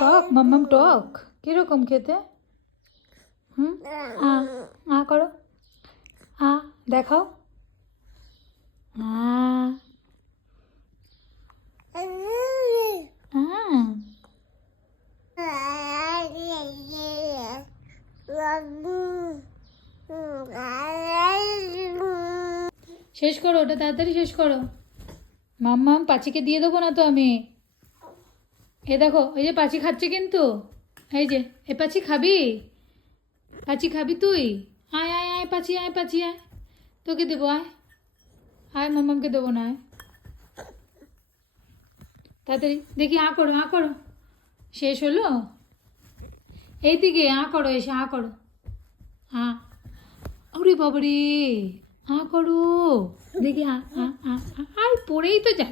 টক মাম্মাম টক কীরকম খেতে? হুম? আ আ করো। আ দেখাও। আ। শেষ করো, ওটা তাড়াতাড়ি শেষ করো। মাম্মাম, পাচিকে দিয়ে দেবো না তো আমি? এ দেখো ওই যে পাচি খাচ্ছে কিন্তু। এই যে, এ পাচি খাবি? পাচি খাবি তুই? আয় আয় আয়, পাচি আয় পাচি, আয়। তোকে দেবো, আয়। আয়, মাম্মামকে দেবো না, আয়। তাড়াতাড়ি, দেখি, আ করো আ করো। শেষ হলো? এই দিকে আ করো, এসে আ করো। আ ওরে বাবারে আ করো দেখি আ আ আ আ। পড়েই তো যা